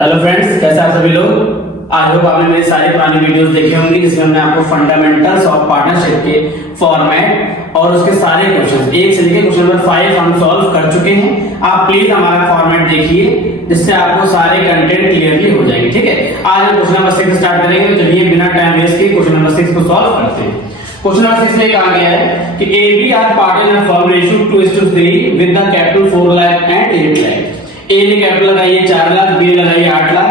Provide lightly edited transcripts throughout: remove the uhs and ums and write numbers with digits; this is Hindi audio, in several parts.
हेलो फ्रेंड्स, कैसे आप सभी लोग। आई होप आपने मेरी सारी पुरानी वीडियोस देखे होंगे जिसमें हमने आपको फंडामेंटल्स ऑफ पार्टनरशिप के फॉर्मेट और उसके सारे क्वेश्चंस एक से लेकर क्वेश्चन नंबर 5 हम सॉल्व कर चुके हैं। आप प्लीज हमारा फॉर्मेट देखिए जिससे आपको सारे कंटेंट क्लियरली हो जाएंगे। ठीक है, आज हम क्वेश्चन नंबर 6 स्टार्ट करेंगे। तो चलिए बिना टाइम वेस्ट किए क्वेश्चन नंबर 6 को सॉल्व करते हैं। क्वेश्चन नंबर 6 में कहा गया है कि A B are partner in a firm ratio 2:3 with the capital 4 lakh and 8 lakh. A ने कैपिटल लगाई 4 लाख, बी ने लगाई 8 lakh.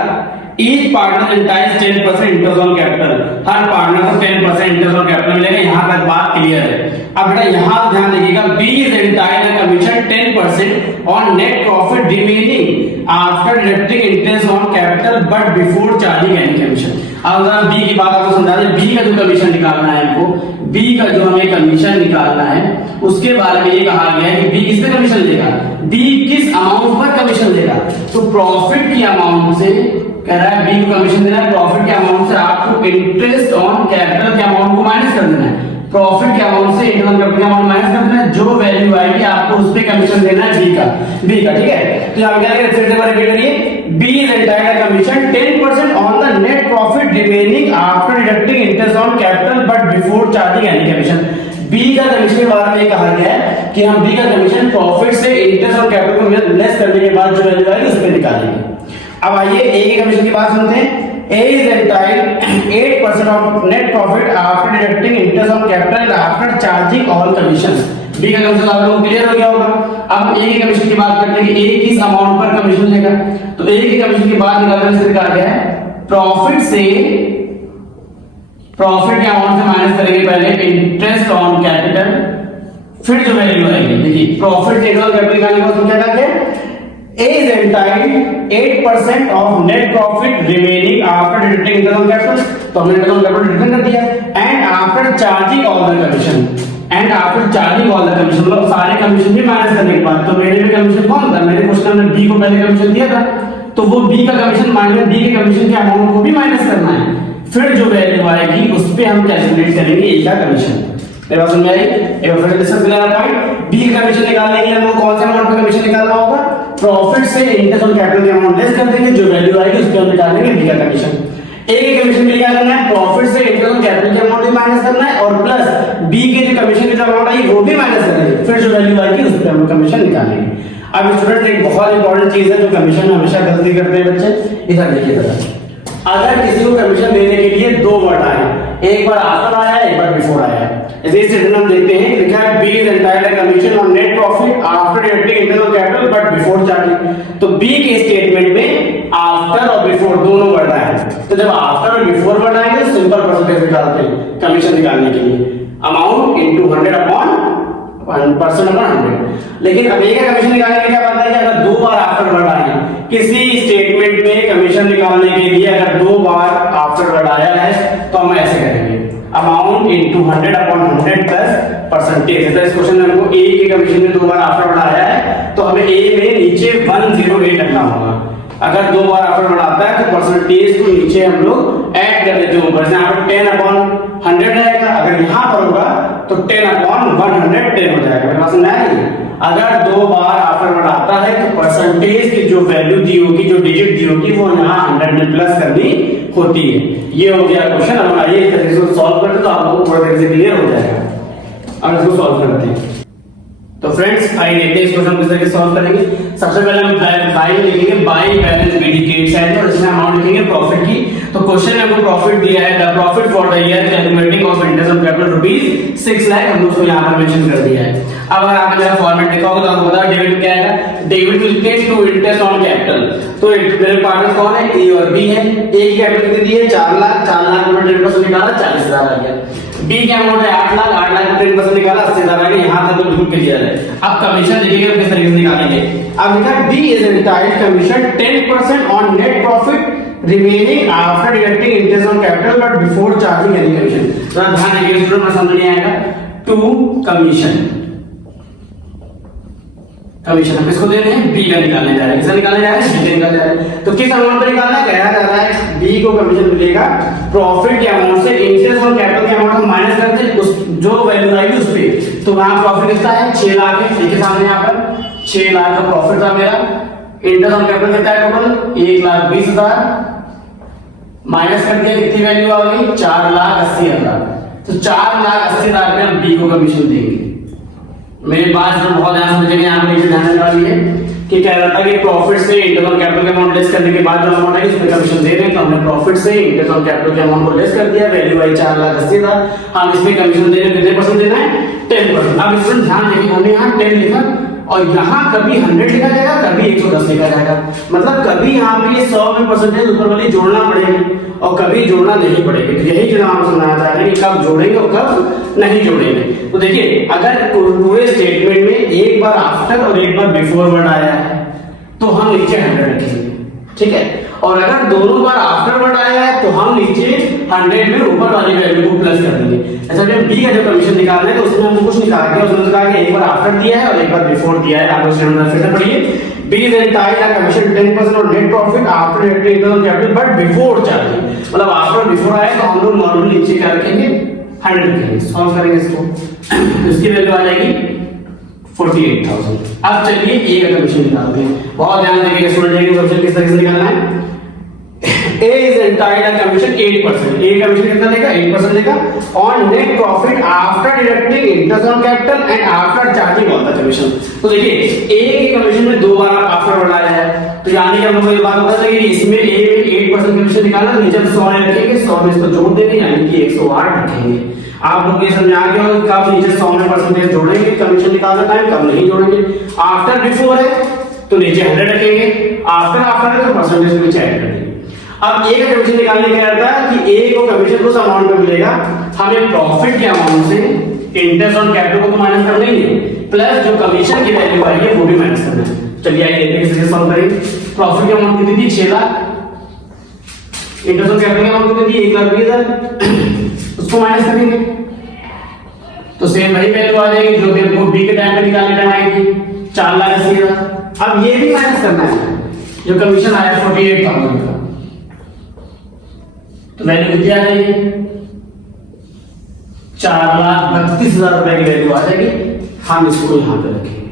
Each partner entitles 10% interest on capital. हर पार्टनर को 10% इंटरेस्ट ऑन कैपिटल मिलेगा। यहां तक बात क्लियर है। अब बेटा यहां ध्यान रखिएगा, B is entitles a commission 10% on net profit remaining after deducting interest on capital but before charging any commission. अब अगर बी की बात आपको समझा दें, बी का जो कमीशन निकालना है हमको, बी का जो हमें कमीशन निकालना है उसके बारे में ये कहा गया है कि बी किस पे कमीशन लेगा, बी किस अमाउंट पर कमीशन लेगा। तो प्रॉफिट की अमाउंट से कह रहा है बी को कमीशन देना है, प्रॉफिट के अमाउंट से आपको इंटरेस्ट ऑन कैपिटल के अमाउंट को माइनस कर देना है। प्रॉफिट के अमाउंट से इंटरेस्ट ऑन कैपिटल के अमाउंट माइनस कर देना है, जो वैल्यू आएगी आपको उस पे कमीशन देना है बी का। ठीक है, तो यहां क्या करेंगे, फिर से रिपीट करिए। B is entitled commission 10% on the net profit remaining after deducting interest on capital but before charging any commission. B का कमीशन के बारे में कहा गया है कि हम बी का कमीशन प्रॉफिट से इंटरेस्ट ऑन कैपिटल को लेस करने के बाद जो वैल्यू आएगी उस पे निकालेंगे। अब आइए ए के कमीशन की बात सुनते हैं। A is entitled 8% of net profit after deducting interest on capital after charging all commissions। B का कमीशन आप लोगों को क्लियर हो गया होगा। अब A के कमीशन की बात करते हैं कि A किस अमाउंट पर कमीशन लेगा। तो A के कमीशन की बात निकालने से कहा गया है प्रॉफिट के अमाउंट से माइनस करेंगे पहले इंटरेस्ट ऑन कैपिटल, फिर जो वैल्यू आएगी। देखिए प्रॉफिट से इंटरेस्ट कैपिटल निकालने का क्या कहा गया, A is entitled 8% of net profit remaining after deducting interest on capital। तो हमने इंटरेस्ट ऑन कैपिटल डिडक्ट कर दिया and after charging all the commission, and after charging all the commission मतलब सारे कमीशन भी माइनस करने के बाद। तो मेरे में कमीशन कौन था, मैंने क्वेश्चन में बी को पहले कमीशन दिया था, तो वो बी का कमीशन माइनस बी के कमीशन के अमाउंट को भी माइनस करना है। फिर जो वैल्यू आएगी उस पे हम कैलकुलेट करेंगे ए का कमीशन। मेरे पास समझ आई। एक बार फिर डिस्कस करना पॉइंट, बी का कमीशन निकालने के लिए हमको कौन से अमाउंट पे कमीशन निकालना होगा, प्रॉफिट से इंटरेस्ट ऑन कैपिटल के अमाउंट लेस कर देंगे, जो वैल्यू आएगी उस पे हम निकालेंगे बी का कमीशन। ए के कमीशन के लिए क्या करना है, प्रॉफिट से इंटरेस्ट ऑन कैपिटल के अमाउंट भी माइनस करना है और प्लस बी के जो कमीशन की जो अमाउंट आई वो भी माइनस करेंगे, फिर जो वैल्यू आएगी उस पे हम कमीशन निकालेंगे। अब स्टूडेंट एक बहुत इंपॉर्टेंट चीज है जो कमीशन में हमेशा गलती करते हैं बच्चे, इधर देखिए जरा। अगर किसी को कमीशन देने के लिए दो वर्ड आए, एक बार आफ्टर आया है, एक बार बिफोर आया है। इसी स्टेटमेंट हम देखते हैं, लिखा है B is entitled commission on net profit after deducting interest on capital but before charging. तो बी के स्टेटमेंट में आफ्टर और बिफोर दोनों वर्ड आए हैं। तो जब आफ्टर और बिफोर वर्ड आएंगे तो सिंपल परसेंटेज निकालते हैं कमीशन निकालने के लिए, अमाउंट इनटू 100 अपॉन 1% अपॉन 100। लेकिन अब ए का कमीशन निकालने के लिए क्या बनता है कि अगर दो बार आफ्टर वर्ड आए किसी स्टेटमेंट में कमीशन निकालने के लिए, अगर दो बार आफ्टर वर्ड आया है तो हम ऐसे करेंगे amount into 100 upon 100 plus percentage. इस क्वेश्चन में हमको ए के कमीशन में दो बार आफ्टर वर्ड आया है तो हमें ए में नीचे 108 रखना होगा। अगर दो बार आफ्टर वर्ड आता है तो परसेंटेज को नीचे हम लोग ऐड कर देते हैं ऊपर से, यहाँ पर 10 अपॉन 100 रहेगा। अगर यहाँ पर होगा तो 10 अपॉन 110 हो जाएगा। मेरे पास में आएगी। अगर दो बार आफ्टर वर्ड आता है तो परसेंटेज की जो वैल्यू दी होगी, जो डिजिट दी होगी वो यहाँ 100 में प्लस करनी होती है। ये हो गया क्वेश्चन। अब आइए इस तरीके से सॉल्व करते तो आपको पूरा तरीके से क्लियर हो जाएगा। अब इसको सॉल्व करते हैं। तो फ्रेंड्स आइए देखते हैं इस क्वेश्चन को किस तरीके से सॉल्व करेंगे। सबसे पहले हम बाई लिखेंगे, बाई बैलेंस बीडीकेट साइड और इसमें अमाउंट लिखेंगे प्रॉफिट की। तो क्वेश्चन में हमको प्रॉफिट दिया है, the profit for the year calculating of interest on capital rupees 6 lakh, हम उसको यहां पर मेंशन कर दिया है। अब अगर आपने मेरा फॉर्मेट देखा होगा तो आपको पता है डेबिट क्या है, debit will pay to interest on capital. तो मेरे पार्टनर कौन है, ए और बी है। ए की कैपिटल कितनी है 4 लाख, 4 लाख में 10% निकाला 40,000 आ गया। बी का अमाउंट है 8 लाख, 8 लाख में 10% निकाला 80,000 आ गया। यहां तक तो बिल्कुल क्लियर है। अब कमीशन देखिएगा किस तरीके से निकालेंगे। अब लिखा है B is entitled commission 10% on net profit remaining after deducting interest on capital but before charging any commission. तो ध्यान रखिए स्टूडेंट, मैं समझ नहीं आएगा। टू कमीशन हम किसको दे रहे हैं, बी का निकालने जा रहे हैं। किसका निकालने जा रहे हैं, बी का निकालने जा रहे हैं। तो किस अमाउंट पर निकालना है, कहा जा रहा है बी को कमीशन मिलेगा प्रॉफिट के अमाउंट से इंटरेस्ट और कैपिटल के अमाउंट को माइनस करते हैं, उस जो वैल्यू आएगी उस पे। तो वहां प्रॉफिट कितना है 6 लाख है, देखिए सामने यहाँ पर 6 लाख का प्रॉफिट था मेरा। इंटरेस्ट ऑन कैपिटल कितना है टोटल 1,20,000 माइनस कर दिया, कितनी वैल्यू आ गई 4,80,000। तो 4,80,000 पे हम बी को कमीशन देंगे। मेरी बात से बहुत ध्यान समझिए, यहाँ पे ध्यान देने वाली है कि कह रहा था कि प्रॉफिट से इंटरेस्ट ऑन कैपिटल के अमाउंट लेस करने के बाद जो अमाउंट है उसमें कमीशन दे रहे हैं, तो हमने प्रॉफिट से इंटरेस्ट ऑन कैपिटल के अमाउंट को लेस कर दिया, वैल्यू आई 4,80,000। हम इसमें कमीशन दे रहे हैं, कितने परसेंट देना है 10%। अब इसमें ध्यान देंगे, हमने यहाँ 10 लिखा और यहाँ कभी 100 लिखा जाएगा, कभी 110 लिखा जाएगा। मतलब कभी यहाँ पे 100 में परसेंटेज ऊपर वाली जोड़ना पड़ेगी और कभी जोड़ना नहीं पड़ेगी। तो यही जो हम समझाना चाह रहे हैं कि कब जोड़ेंगे और कब नहीं जोड़ेंगे। तो देखिए, अगर पूरे स्टेटमेंट में एक बार आफ्टर और एक बार बिफोर वर्ड आया है तो हम नीचे 100 रखेंगे, ठीक है। और अगर दोनों बार आफ्टर वर्ड आया है तो हम नीचे 100 में ऊपर वाली वैल्यू को प्लस कर देंगे। अच्छा, जब बी का जो कमीशन निकालना है तो उसमें हमने कुछ निकाल दिया, उसने कहा कि एक बार आफ्टर दिया है और एक बार बिफोर दिया है। आप उसे फिर से पढ़िए। B is entitled a commission 10% on net profit after deducting interest on capital but before charging। मतलब आफ्टर बिफोर आए तो हम लोग नॉर्मली नीचे क्या रखेंगे 100 रखेंगे। सॉल्व करेंगे इसको, इसकी वैल्यू आ जाएगी 48,000। अब चलिए ए का कमीशन निकालते हैं। बहुत ध्यान देंगे स्टूडेंट, ए का कमीशन किस तरीके से निकालना है। A is entitled a commission 8%। A commission कितना देगा 8% देगा on net profit after deducting interest on capital and after charging all the commission। तो देखिए A की कमीशन में दो बार आफ्टर बढ़ाया है, तो यानी कि हम लोग ये बात बता देंगे कि इसमें A में 8% कमीशन निकालना, तो नीचे 100 रखेंगे, 100 में इसको जोड़ देंगे यानी कि 108 रखेंगे। आप लोग ये समझा के हो कब नीचे 100 में परसेंटेज जोड़ेंगे कमीशन निकालना टाइम, कब नहीं जोड़ेंगे। आफ्टर बिफोर है तो नीचे 100 रखेंगे, आफ्टर है तो परसेंटेज नीचे ऐड करेंगे। अब ए का कमीशन निकालने का रहता है कि ए को कमीशन उस अमाउंट में मिलेगा, हमें प्रॉफिट के अमाउंट से इंटरेस्ट ऑन कैपिटल को तो माइनस करना ही है, प्लस जो कमीशन की वैल्यू आई है वो भी माइनस करना है। चलिए आइए देखते हैं सॉल्व करेंगे। प्रॉफिट की अमाउंट कितनी थी 6 लाख, इंटरेस्ट ऑन कैपिटल की अमाउंट कितनी थी 1,20,000, उसको माइनस करेंगे तो सेम वही वैल्यू आ जाएगी जो कि बी के टाइम पे निकालने टाइम आई थी 4,80,000। अब ये भी माइनस करना है जो कमीशन आया 48,000 का, तो वैल्यू कितनी आ जाएगी 4,32,000 रुपए की वैल्यू आ जाएगी। हम इसको यहां पे रखेंगे।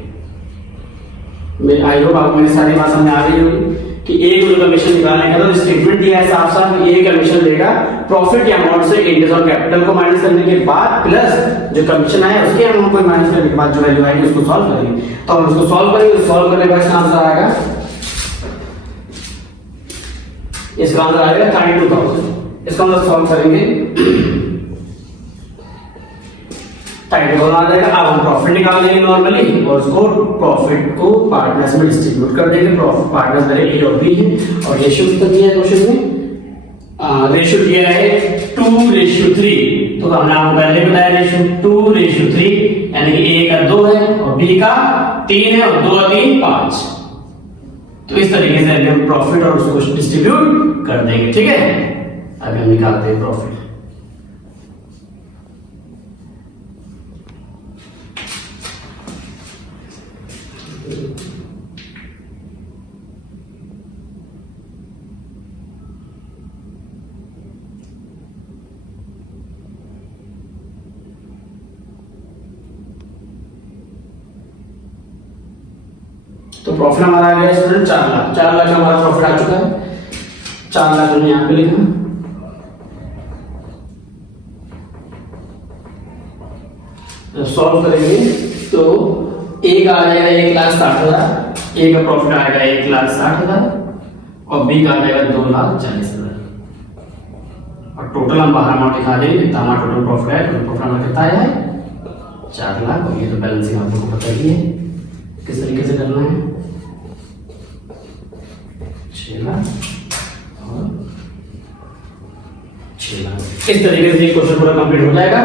मैं आई होप आपको मेरी सारी बात समझ आ रही होगी कि ए को जो कमीशन निकालने का तो स्टेटमेंट दिया है साफ साफ, ए कमीशन देगा प्रॉफिट के अमाउंट से इंटरेस्ट ऑन कैपिटल को माइनस करने के बाद प्लस जो कमीशन आया उसके अमाउंट को माइनस करने के बाद जो वैल्यू आएगी उसको सॉल्व करेंगे। तो हम उसको सॉल्व करेंगे, सॉल्व करने के बाद इसका आंसर आएगा, इसका आंसर आएगा 32,000। इसका हम सॉल्व करेंगे 32,000 आ जाएगा। अब हम प्रॉफिट निकाल लेंगे नॉर्मली और उसको प्रॉफिट को पार्टनर्स में डिस्ट्रीब्यूट कर देंगे। प्रॉफिट पार्टनर्स मेरे ए और बी है और रेशियो कितना दिया है क्वेश्चन में, रेशियो दिया है 2:3। तो हमने आपको पहले बताया रेशियो 2:3 यानी कि ए का 2 है और बी का 3 है और 2 और 3 5। तो इस तरीके से हम प्रॉफिट और उसको डिस्ट्रीब्यूट कर देंगे, ठीक है। अभी हम निकालते हैं प्रॉफिट। तो प्रॉफिट हमारा आ गया स्टूडेंट 4 लाख। 4 लाख हमारा प्रॉफिट आ चुका है। 4 लाख हमने यहाँ पे लिखा, सॉल्व करेंगे तो ए का आ जाएगा 1,60,000, ए का प्रॉफिट आएगा 1,60,000 और बी का आ जाएगा 2,40,000 और टोटल हम बाहर अमाउंट दिखा देंगे कितना हमारा टोटल प्रॉफिट है। टोटल प्रॉफिट हमारा कितना आया है 4 लाख और ये तो बैलेंसिंग आपको पता ही है किस तरीके से करना है। 6 लाख और 6 लाख इस तरीके से क्वेश्चन पूरा कंप्लीट हो जाएगा।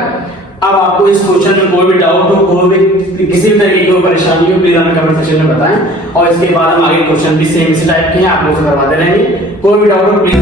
अब आपको इस क्वेश्चन में कोई भी डाउट हो, कोई भी किसी भी तरीके की परेशानी हो प्लीज हमें कमेंट सेक्शन में बताएं और इसके बाद हम आगे क्वेश्चन भी सेम इसी टाइप के हैं आप लोग से करवाते रहेंगे। कोई भी डाउट हो प्लीज